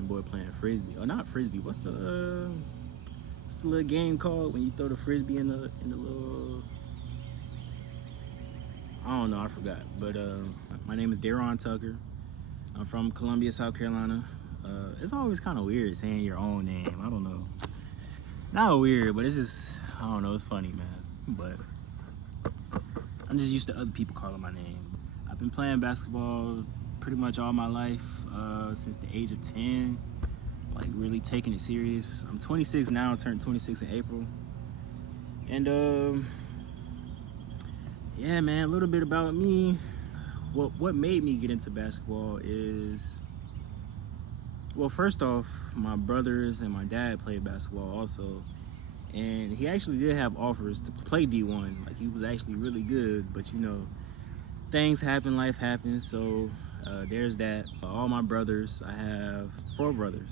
The boy playing frisbee. Oh, not frisbee. What's the little game called when you throw the frisbee in the little? I don't know. I forgot. But my name is Daron Tucker. I'm from Columbia, South Carolina. It's always kind of weird saying your own name. I don't know. Not weird, but it's just, I don't know. It's funny, man. But I'm just used to other people calling my name. I've been playing basketball pretty much all my life, since the age of 10, like really taking it serious. I'm 26 now, turned 26 in April. And yeah, man, a little bit about me. What made me get into basketball is, well, first off, my brothers and my dad played basketball also. And he actually did have offers to play D1. Like, he was actually really good, but you know, things happen, life happens, so there's that. All my brothers, I have 4 brothers.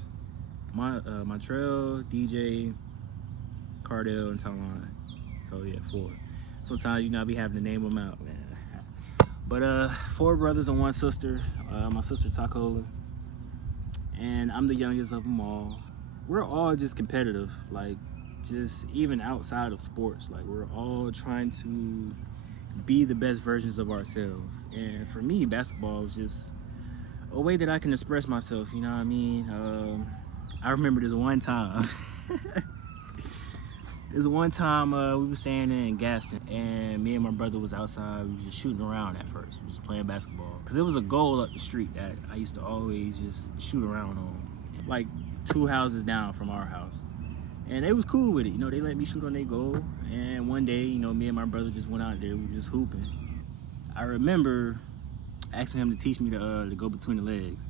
Montreal, DJ, Cardell, and Talon. So yeah, 4. Sometimes you know I be having to name them out, man. But 4 brothers and 1 sister. My sister Takola, and I'm the youngest of them all. We're all just competitive, like just even outside of sports. Like, we're all trying to be the best versions of ourselves. And for me, basketball is just a way that I can express myself, you know what I mean? I remember this one time. We were staying in Gaston, and me and my brother was outside. We were just shooting around at first. We were just playing basketball. Because it was a goal up the street that I used to always just shoot around on. Like 2 houses down from our house. And they was cool with it. You know, they let me shoot on their goal. And one day, you know, me and my brother just went out there. We were just hooping. I remember asking him to teach me to go between the legs.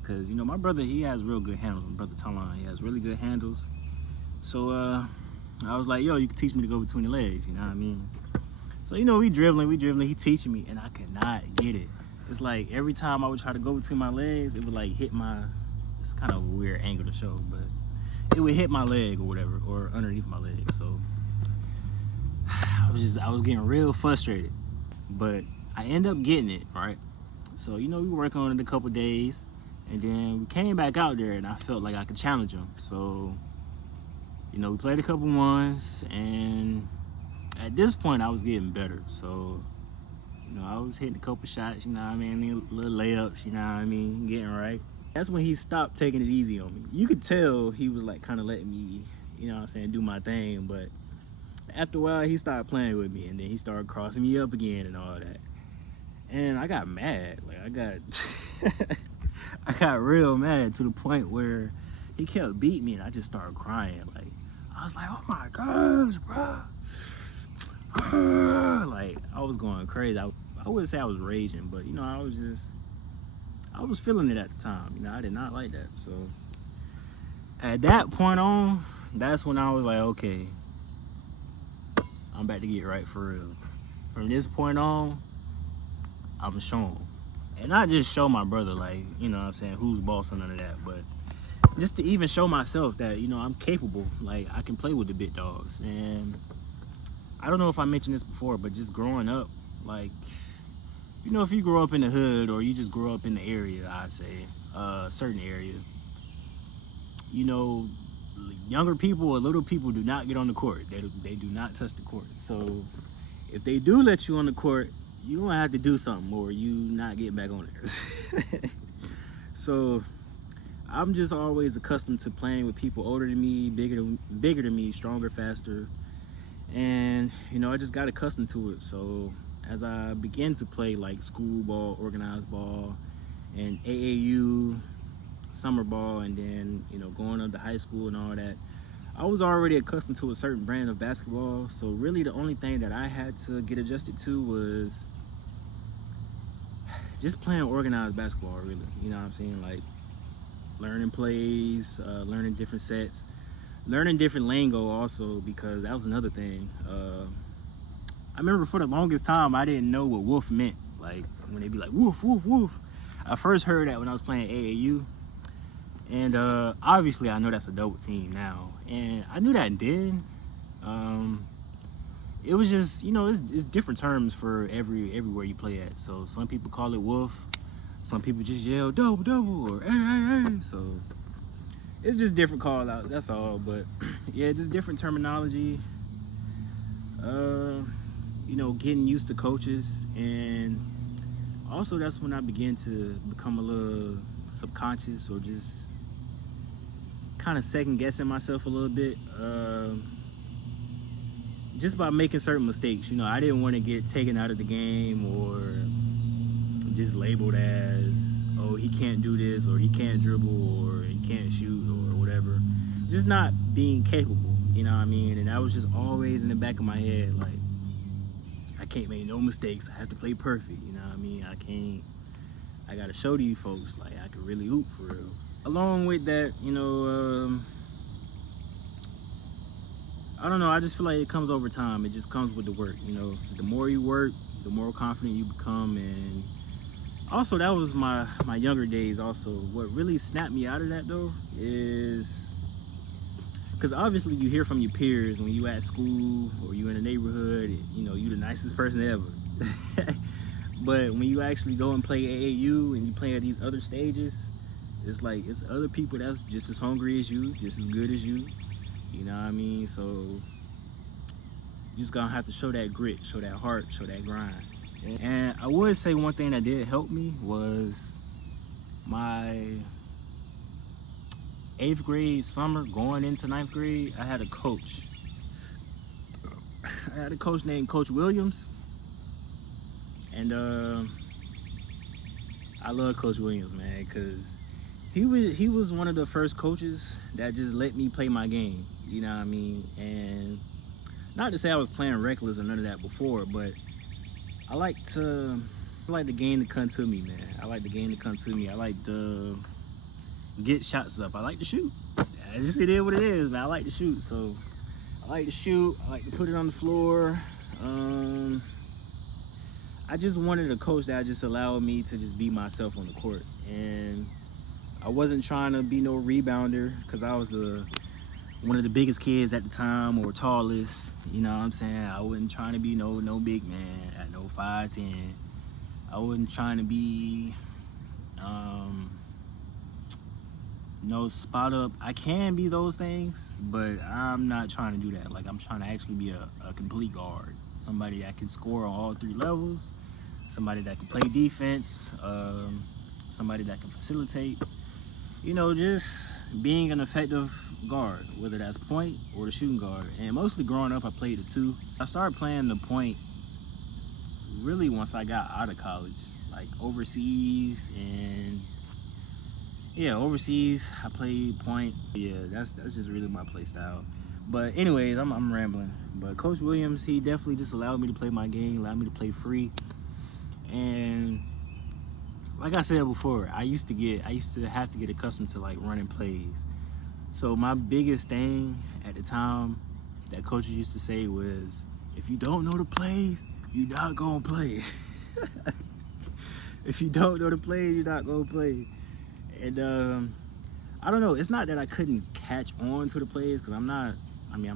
Because, you know, my brother, he has real good handles. My brother Talon, he has really good handles. So I was like, yo, you can teach me to go between the legs. You know what I mean? So, you know, we dribbling. He teaching me. And I could not get it. It's like every time I would try to go between my legs, it would like hit my, it's kind of a weird angle to show, but it would hit my leg or whatever, or underneath my leg. So I was getting real frustrated, but I ended up getting it, right? So, you know, we worked on it a couple days, and then we came back out there, and I felt like I could challenge him. So, you know, we played a couple ones, and at this point, I was getting better. So, you know, I was hitting a couple shots, you know what I mean, little layups, you know what I mean, getting right. That's when he stopped taking it easy on me. You could tell he was like kind of letting me, you know what I'm saying, do my thing. But after a while, he started playing with me, and then he started crossing me up again and all that. And I got mad. Like, I got real mad to the point where he kept beating me, and I just started crying. Like, I was like, oh my gosh, bro. Like, I was going crazy. I wouldn't say I was raging, but, you know, I was feeling it at the time. You know, I did not like that. So at that point on, that's when I was like, okay, I'm about to get right for real. From this point on, I'm showing. And not just show my brother, like, you know what I'm saying, who's boss and none of that, but just to even show myself that, you know, I'm capable. Like, I can play with the big dogs. And I don't know if I mentioned this before, but just growing up, like, you know, if you grow up in the hood or you just grow up in the area, I'd say, certain area, you know, younger people or little people do not get on the court. They do not touch the court. So if they do let you on the court, you're going to have to do something or you not get back on there. So I'm just always accustomed to playing with people older than me, bigger than me, stronger, faster. And, you know, I just got accustomed to it. So as I began to play like school ball, organized ball, and AAU, summer ball, and then, you know, going up to high school and all that, I was already accustomed to a certain brand of basketball. So really the only thing that I had to get adjusted to was just playing organized basketball, really. You know what I'm saying? Like, learning plays, learning different sets, learning different lingo also, because that was another thing. I remember for the longest time, I didn't know what wolf meant. Like, when they be like, woof, woof, woof. I first heard that when I was playing AAU. And obviously, I know that's a double team now. And I knew that then. It was just, you know, it's different terms for everywhere you play at. So some people call it wolf. Some people just yell double, double, or hey, hey, hey. So it's just different call outs. That's all. But yeah, just different terminology. Uh, getting used to coaches, and also that's when I began to become a little subconscious or just kind of second guessing myself a little bit. Just by making certain mistakes. I didn't want to get taken out of the game or just labeled as, oh, he can't do this, or he can't dribble, or he can't shoot, or whatever. Just not being capable, you know what I mean? And that was just always in the back of my head, like, I can't make no mistakes. I have to play perfect, you know what I mean? I gotta show to you folks, like, I can really hoop for real. Along with that, I don't know, I just feel like it comes over time. It just comes with the work, The more you work, the more confident you become. And also, that was my younger days also. What really snapped me out of that, though, is because obviously you hear from your peers when you at school or you in the neighborhood, you the nicest person ever. But when you actually go and play AAU and you play at these other stages, it's like it's other people that's just as hungry as you, just as good as you. You know what I mean? So you just gonna have to show that grit, show that heart, show that grind. And I would say one thing that did help me was my 8th grade summer going into 9th grade. I had a coach. Named Coach Williams. And I love Coach Williams, man, because he was one of the first coaches that just let me play my game. You know what I mean? And not to say I was playing reckless or none of that before, but I like the game to come to me, man. I like the game to come to me. I like to get shots up. I like to shoot. It is what it is, man. I like to shoot. So I like to shoot. I like to put it on the floor. I just wanted a coach that just allowed me to just be myself on the court. And I wasn't trying to be no rebounder because I was one of the biggest kids at the time, or tallest. You know what I'm saying? I wasn't trying to be no big man at no 5'10". I wasn't trying to be no spot up. I can be those things, but I'm not trying to do that. Like, I'm trying to actually be a complete guard. Somebody that can score on all 3 levels. Somebody that can play defense. Somebody that can facilitate. Just being an effective guard, whether that's point or the shooting guard. And mostly growing up, I played the 2. I started playing the point really once I got out of college, like overseas. And yeah, overseas I played point. Yeah, that's just really my play style. But anyways, I'm rambling. But Coach Williams, he definitely just allowed me to play my game, allowed me to play free. And like I said before, I used to have to get accustomed to like running plays. So my biggest thing at the time that coaches used to say was, if you don't know the plays, you're not gonna play. If you don't know the plays, you're not gonna play. And I don't know, it's not that I couldn't catch on to the plays, because I'm a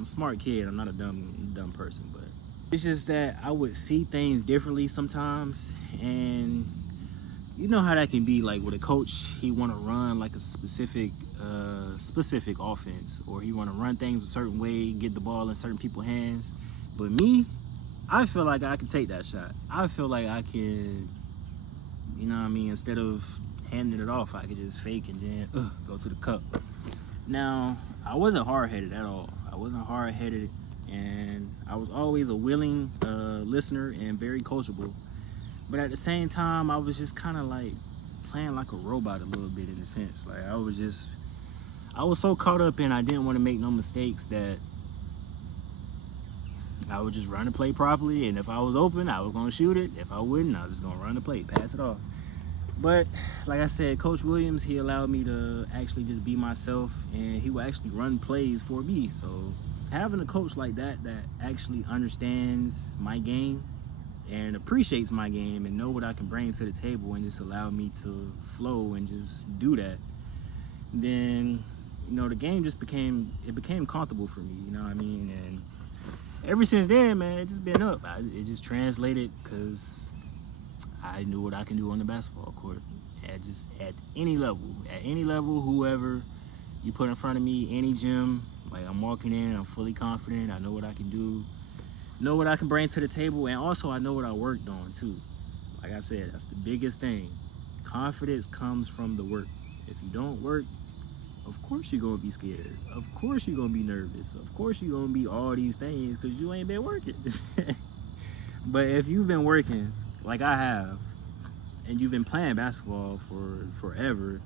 smart kid, I'm not a dumb person, but it's just that I would see things differently sometimes. And you know how that can be, like with a coach, he want to run like a specific offense, or he want to run things a certain way, get the ball in certain people's hands. But me, I feel like I can take that shot. I feel like I can, instead of handing it off, I could just fake and then go to the cup. Now, I wasn't hard-headed at all. I wasn't hard-headed, and I was always a willing listener and very coachable. But at the same time, I was just kind of like playing like a robot a little bit, in a sense. Like, I was so caught up in I didn't want to make no mistakes that I would just run the play properly. And if I was open, I was going to shoot it. If I wouldn't, I was just going to run the play, pass it off. But like I said, Coach Williams, he allowed me to actually just be myself, and he would actually run plays for me. So having a coach like that actually understands my game and appreciates my game and know what I can bring to the table, and just allow me to flow and just do that, then the game just became comfortable for me, you know what I mean? And ever since then, man, it just been up. It just translated because I knew what I can do on the basketball court at any level, whoever You put in front of me any gym, like I'm walking in, I'm fully confident. I know what I can do, know what I can bring to the table, and also I know what I worked on too. Like I said, that's the biggest thing. Confidence comes from the work. If you don't work, of course you're gonna be scared. Of course you're gonna be nervous. Of course you're gonna be all these things because you ain't been working. But if you've been working like I have, and you've been playing basketball for forever,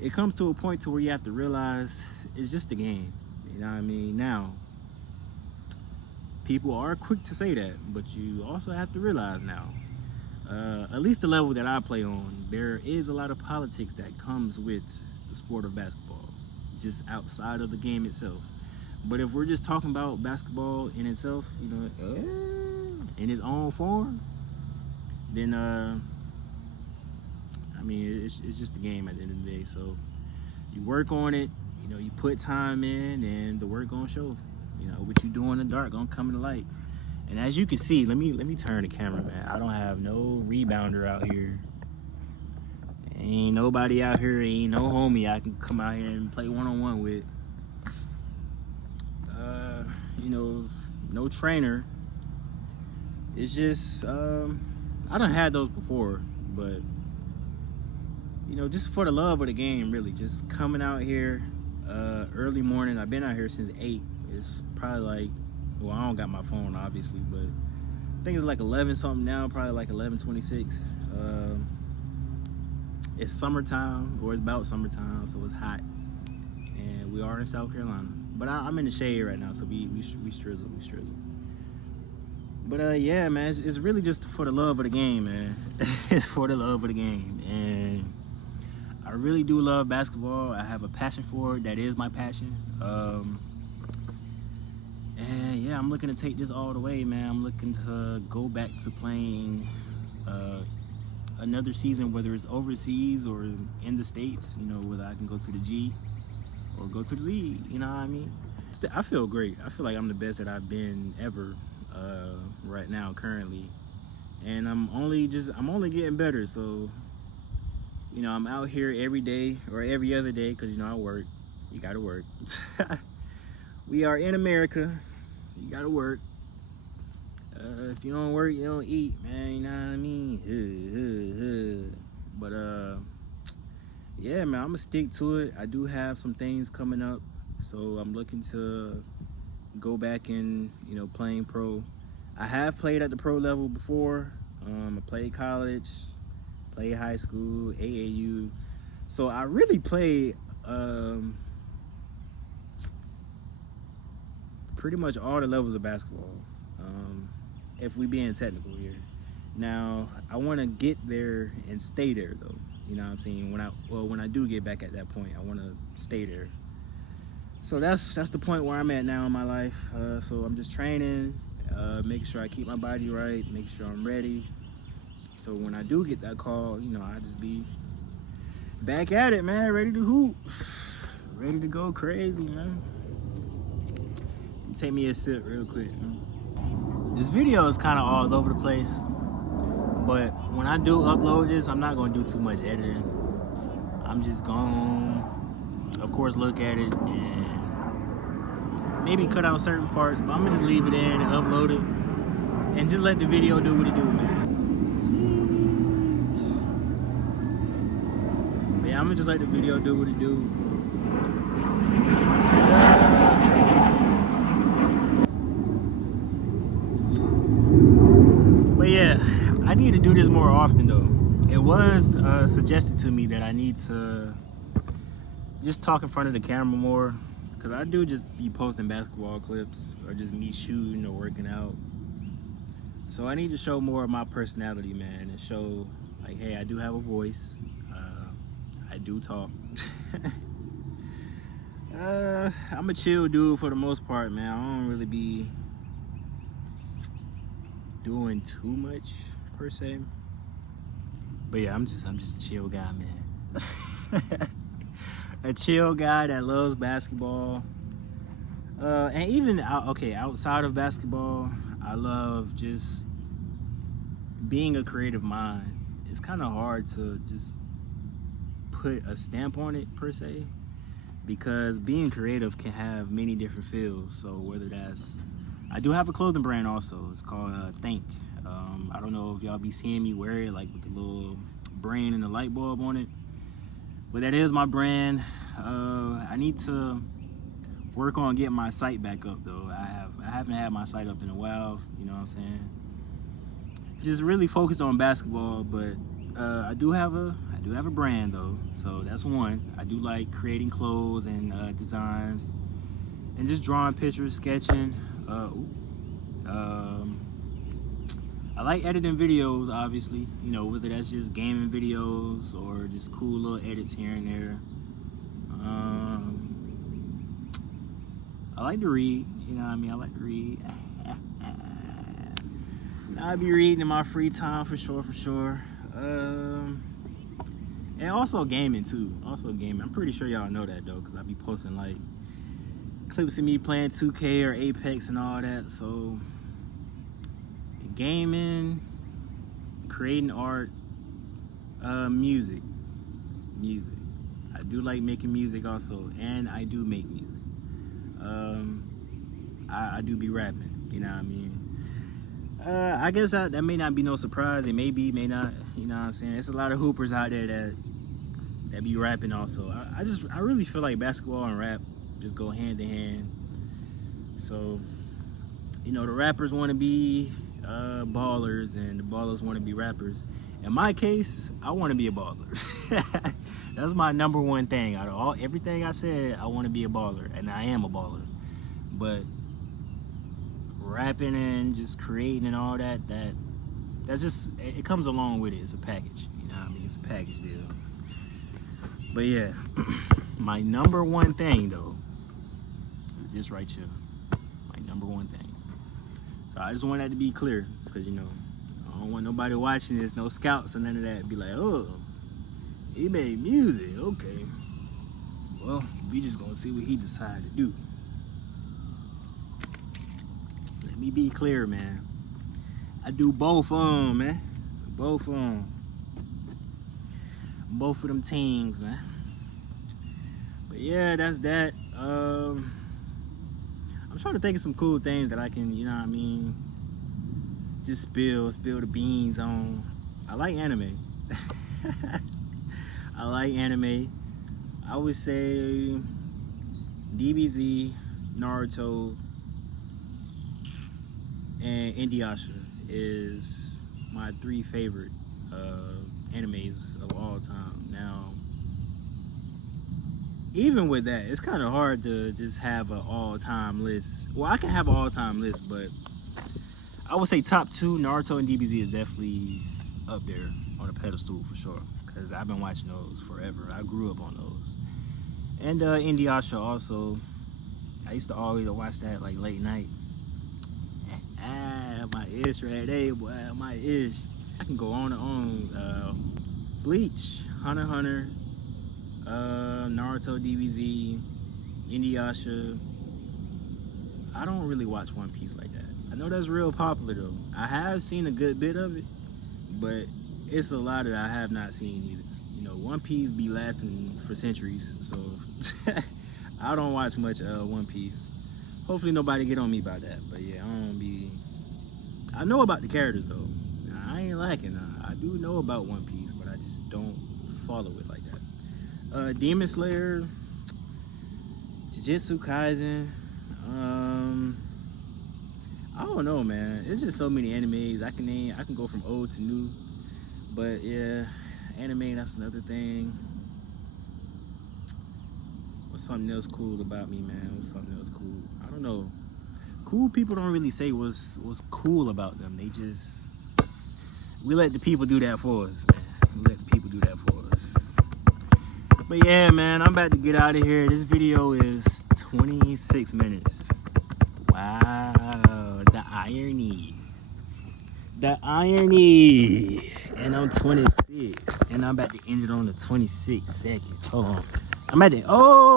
it comes to a point to where you have to realize it's just a game. You know what I mean? Now, people are quick to say that, but you also have to realize now, at least the level that I play on, there is a lot of politics that comes with the sport of basketball, just outside of the game itself. But if we're just talking about basketball in itself, you know, in its own form, then I mean, it's just a game at the end of the day. So you work on it, you know, you put time in, and the work gonna show. You know, what you do in the dark gonna come in the light. And as you can see, let me turn the camera, man. I don't have no rebounder out here. Ain't nobody out here, ain't no homie I can come out here and play one-on-one with. You know, no trainer. It's just, I done had those before, but you know, just for the love of the game, really, just coming out here early morning. I've been out here since 8. It's probably like, well, I don't got my phone obviously, but I think it's like 11 something now, probably like 11:26. It's summertime, or it's about summertime, so it's hot, and we are in South Carolina. But I'm in the shade right now, so we strizzle. But yeah, man, it's really just for the love of the game, man. It's for the love of the game, and I really do love basketball. I have a passion for it. That is my passion. And yeah, I'm looking to take this all the way, man. I'm looking to go back to playing another season, whether it's overseas or in the States, you know, whether I can go to the G or go to the league, you know what I mean? I feel great. I feel like I'm the best that I've been ever right now, currently. And I'm only getting better. So, you know, I'm out here every day or every other day because, you know, I work. You gotta work. We are in America. You gotta work. If you don't work, you don't eat, man. You know what I mean? But yeah, man, I'm gonna stick to it. I do have some things coming up, so I'm looking to go back and, you know, playing pro. I have played at the pro level before. I played college, played high school, AAU. So I really played pretty much all the levels of basketball, if we being technical here. Now, I want to get there and stay there, though. You know what I'm saying? When I do get back at that point, I want to stay there. So that's the point where I'm at now in my life. So I'm just training, making sure I keep my body right, making sure I'm ready. So when I do get that call, you know, I just be back at it, man, ready to hoop, ready to go crazy, man. Take me a sip real quick. This video is kind of all over the place, but when I do upload this, I'm not going to do too much editing. I'm just going to, of course, look at it and maybe cut out certain parts, but I'm going to just leave it in and upload it and just let the video do what it do, man. But yeah, I'm going to just let the video do what it do. But yeah, I need to do this more often though. It was suggested to me that I need to just talk in front of the camera more, because I do just be posting basketball clips or just me shooting or working out. So I need to show more of my personality, man, and show like, hey, I do have a voice. I do talk. I'm a chill dude for the most part, man. I don't really be doing too much per se, but yeah, I'm just a chill guy, man. A chill guy that loves basketball, and even outside of basketball, I love just being a creative mind. It's kind of hard to just put a stamp on it per se, because being creative can have many different feels. So whether that's, I do have a clothing brand also. It's called Think. I don't know if y'all be seeing me wear it like with the little brain and the light bulb on it, but that is my brand. I need to work on getting my site back up though. I haven't had my site up in a while. You know what I'm saying? Just really focused on basketball, but I do have a brand though. So that's one. I do like creating clothes and designs, and just drawing pictures, sketching. I like editing videos, obviously, you know, whether that's just gaming videos or just cool little edits here and there. I like to read, you know what I mean? I like to read. I'll be reading in my free time for sure. And also gaming too. I'm pretty sure y'all know that though, because I be posting like clips of me playing 2K or Apex and all that. So gaming, creating art, music. I do like making music also, and I do make music. I do be rapping, you know what I mean? I guess that may not be no surprise. It may be, may not, you know what I'm saying? There's a lot of hoopers out there that be rapping also. I really feel like basketball and rap just go hand in hand. So, you know, the rappers want to be ballers and the ballers want to be rappers. In my case, I want to be a baller. That's my number one thing. Out of everything I said, I want to be a baller, and I am a baller. But rapping and just creating and all that's just, it comes along with it. It's a package, you know what I mean? It's a package deal. But yeah, my number one thing though is this right here. My number one thing. So I just want that to be clear, because you know, I don't want nobody watching this, no scouts or none of that, be like, oh, he made music, okay. Well, we just gonna see what he decided to do. Let me be clear, man. I do both of them, man. Both of them. Both of them things, man. But yeah, that's that. I'm trying to think of some cool things that I can, you know what I mean, just spill the beans on. I like anime. I like anime. I would say DBZ, Naruto, and Inuyasha is my 3 favorite animes of all time. Now, even with that, it's kind of hard to just have an all-time list. Well, I can have an all-time list, but I would say top 2, Naruto and DBZ is definitely up there on a pedestal for sure, because I've been watching those forever. I grew up on those. And Inuyasha also. I used to always watch that like late night. My ish right there, boy. My ish. I can go on and on. Bleach, Hunter x Hunter, Naruto, DBZ, Inuyasha. I don't really watch One Piece like that. I know that's real popular though. I have seen a good bit of it, but it's a lot that I have not seen either. You know, One Piece be lasting for centuries, so I don't watch much One Piece. Hopefully nobody get on me about that, but yeah, I know about the characters though. I ain't lacking. I do know about One Piece, but I just don't follow it like that. Demon Slayer, Jujutsu Kaisen. I don't know, man. It's just so many animes I can name. I can go from old to new, but yeah, anime. That's another thing. What's something else cool about me, man? What's something else cool? I don't know. Cool people don't really say what's cool about them. They just, we let the people do that for us, man. We let the people do that for us. But yeah, man, I'm about to get out of here. This video is 26 minutes. Wow, the irony. The irony. And I'm 26. And I'm about to end it on the 26 seconds. Hold on. I'm at the, oh.